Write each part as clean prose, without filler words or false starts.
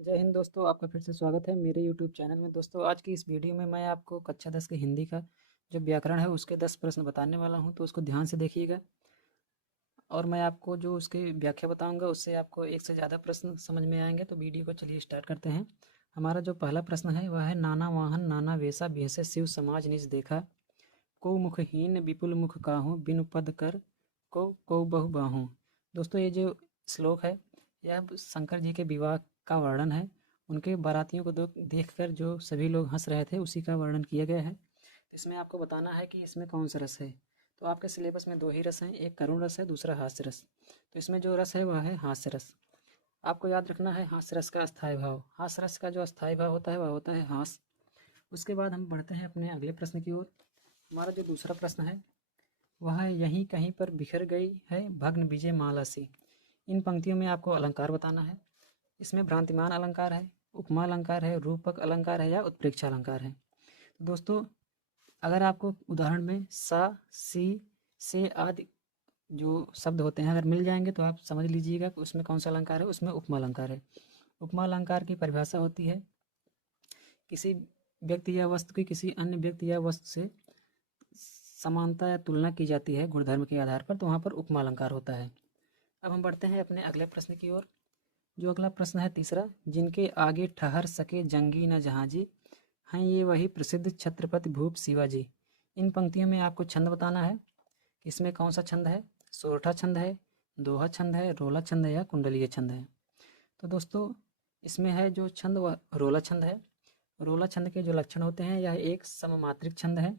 जय हिंद दोस्तों, आपका फिर से स्वागत है मेरे YouTube चैनल में। दोस्तों, आज की इस वीडियो में मैं आपको कक्षा 10 की हिंदी का जो व्याकरण है उसके 10 प्रश्न बताने वाला हूं, तो उसको ध्यान से देखिएगा। और मैं आपको जो उसकी व्याख्या बताऊंगा उससे आपको एक से ज़्यादा प्रश्न समझ में आएंगे। तो वीडियो को चलिए स्टार्ट करते हैं। हमारा जो पहला प्रश्न है वह है, नाना वाहन नाना वेशा बेहसे शिव समाज निज देखा, को मुखहीन विपुल मुख काहू बिनु पद कर को बहु बाहू। दोस्तों, ये जो श्लोक है यह शंकर जी के विवाह का वर्णन है। उनके बारातियों को देखकर जो सभी लोग हंस रहे थे उसी का वर्णन किया गया है। इसमें आपको बताना है कि इसमें कौन सा रस है। तो आपके सिलेबस में दो ही रस हैं, एक करुण रस है, दूसरा हास्य रस। तो इसमें जो रस है वह है हास्य रस। आपको याद रखना है हास्य रस का अस्थायी भाव। हास्य रस का जो अस्थायी भाव होता है वह होता है हास। उसके बाद हम बढ़ते हैं अपने अगले प्रश्न की ओर। हमारा जो दूसरा प्रश्न है वह यहीं कहीं पर बिखर गई है भग्न विजय माला सी। इन पंक्तियों में आपको अलंकार बताना है। इसमें भ्रांतिमान अलंकार है, उपमा अलंकार है, रूपक अलंकार है या उत्प्रेक्षा अलंकार है। तो दोस्तों, अगर आपको उदाहरण में सा, सी, से आदि जो शब्द होते हैं अगर मिल जाएंगे तो आप समझ लीजिएगा कि उसमें कौन सा अलंकार है। उसमें उपमा अलंकार है। उपमा अलंकार की परिभाषा होती है, किसी व्यक्ति या वस्तु की किसी अन्य व्यक्ति या वस्तु से समानता या तुलना की जाती है गुणधर्म के आधार पर, तो वहाँ पर उपमा अलंकार होता है। अब हम बढ़ते हैं अपने अगले प्रश्न की ओर। जो अगला प्रश्न है तीसरा, जिनके आगे ठहर सके जंगी न जहाजी, हैं ये वही प्रसिद्ध छत्रपति भूप शिवाजी। इन पंक्तियों में आपको छंद बताना है। इसमें कौन सा छंद है, सोरठा छंद है, दोहा छंद है, रोला छंद है या कुंडलीय छंद है। तो दोस्तों, इसमें है जो छंद वह रोला छंद है। रोला छंद के जो लक्षण होते हैं, यह एक सममात्रिक छंद है।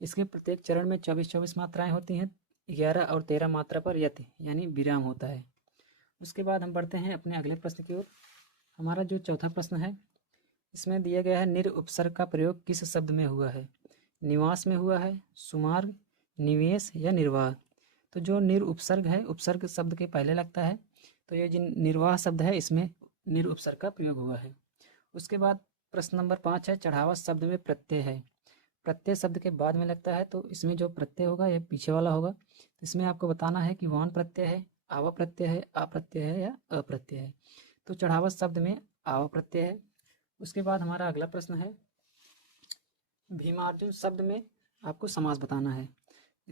इसके प्रत्येक चरण में 24-24 मात्राएं होती हैं। 11 और 13 मात्रा पर यति यानी विराम होता है। उसके बाद हम बढ़ते हैं अपने अगले प्रश्न की ओर। हमारा जो चौथा प्रश्न है इसमें दिया गया है, निर उपसर्ग का प्रयोग किस शब्द में हुआ है। निवास में हुआ है, सुमार्ग, निवेश या निर्वाह। तो जो निर उपसर्ग है, उपसर्ग शब्द के पहले लगता है, तो ये जिन निर्वाह शब्द है इसमें निर उपसर्ग का प्रयोग हुआ है। उसके बाद प्रश्न नंबर 5 है, चढ़ावा शब्द में प्रत्यय है। प्रत्यय शब्द के बाद में लगता है, तो इसमें जो प्रत्यय होगा यह पीछे वाला होगा। तो इसमें आपको बताना है कि वान प्रत्यय है, आवा प्रत्यय है, अप्रत्यय है या अप्रत्यय है। तो चढ़ावत शब्द में आवा प्रत्यय है। उसके बाद हमारा अगला प्रश्न है, भीमार्जुन शब्द में आपको समास बताना है।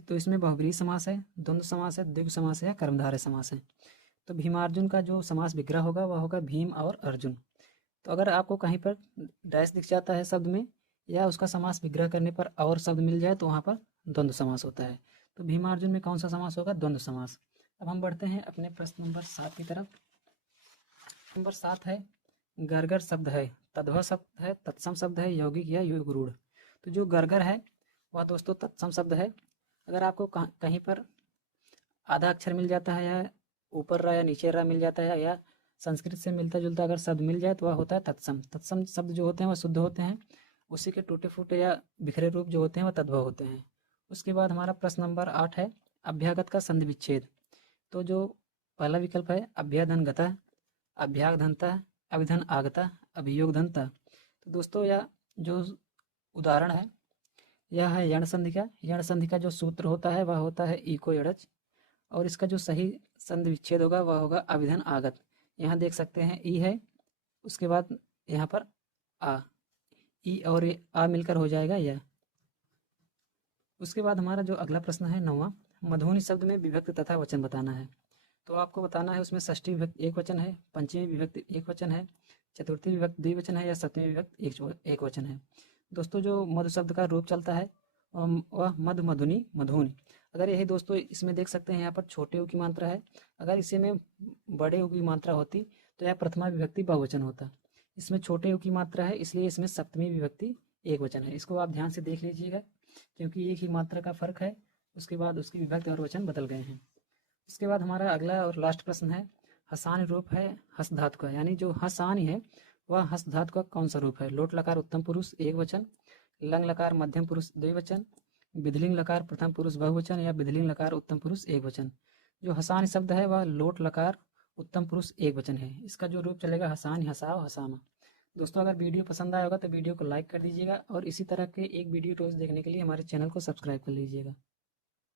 तो इसमें बहुब्रीहि समास है, द्वंद्व समास है, द्विगु समास है या कर्मधारय समास है। तो भीमार्जुन का जो समास विग्रह होगा वह होगा भीम और अर्जुन। तो अगर आपको कहीं पर डैश दिख जाता है शब्द में या उसका समास विग्रह करने पर और शब्द मिल जाए तो वहाँ पर द्वंद्व समास होता है। तो भीमार्जुन में कौन सा समास होगा, द्वंद्व समास। अब हम बढ़ते हैं अपने प्रश्न नंबर 7 की तरफ। नंबर 7 है, गरगर शब्द है, तद्भव शब्द है, तत्सम शब्द है, यौगिक या युगरूढ़। तो जो गरगर है वह दोस्तों तत्सम शब्द है। अगर आपको कहीं पर आधा अक्षर मिल जाता है या ऊपर रा या नीचे रा मिल जाता है या संस्कृत से मिलता जुलता अगर शब्द मिल जाए तो वह होता है तत्सम। तत्सम शब्द जो होते हैं वह शुद्ध होते हैं। उसी के टूटे फूटे या बिखरे रूप जो होते हैं वह तद्भव होते हैं। उसके बाद हमारा प्रश्न नंबर 8 है, अभ्यागत का संधि विच्छेद। तो जो पहला विकल्प है, अभ्याधन गता, अभ्यागधनता, अभिधन आगता, अभियोग धनता। तो दोस्तों, यह जो उदाहरण है यह है यण संधि का। यण संधि का जो सूत्र होता है वह होता है इको एड़च, और इसका जो सही संधि विच्छेद होगा वह होगा अभिधन आगत। यहाँ देख सकते हैं ई है, उसके बाद यहाँ पर आ, ई और ये आ मिलकर हो जाएगा यह। उसके बाद हमारा जो अगला प्रश्न है 9वां, मधुनी शब्द में विभक्ति तथा वचन बताना है। तो आपको बताना है उसमें षष्ठी विभक्ति एक वचन है, पंचमी विभक्ति एक वचन है, चतुर्थी विभक्ति द्विवचन है या सप्तमी विभक्ति एक वचन है। दोस्तों, जो मधु शब्द का रूप चलता है वह मधु, मधुनी, मधुनी। अगर यही दोस्तों इसमें देख सकते हैं यहाँ पर छोटे ऊ की मात्रा है। अगर इसी में बड़े ऊ की मात्रा होती तो यह प्रथमा विभक्ति बहुवचन होता। इसमें छोटे ऊ की मात्रा है इसलिए इसमें सप्तमी विभक्ति एक वचन है। इसको आप ध्यान से देख लीजिएगा क्योंकि एक ही मात्रा का फर्क है, उसके बाद उसकी विभक्ति और वचन बदल गए हैं। इसके बाद हमारा अगला और लास्ट प्रश्न है, हसानी रूप है हस धातु का, यानी जो हसानी है वह हस धातु का कौन सा रूप है। लोट लकार उत्तम पुरुष एक वचन, लंग लकार मध्यम पुरुष द्विवचन, विधलिंग लकार प्रथम पुरुष बहुवचन या विधलिंग लकार उत्तम पुरुष एक वचन। जो हसान शब्द है वह लोट लकार उत्तम पुरुष एक वचन है। इसका जो रूप चलेगा हसान, हसाव, हसामा। दोस्तों, अगर वीडियो पसंद आया होगा तो वीडियो को लाइक कर दीजिएगा और इसी तरह के एक वीडियो रोज देखने के लिए हमारे चैनल को सब्सक्राइब कर लीजिएगा।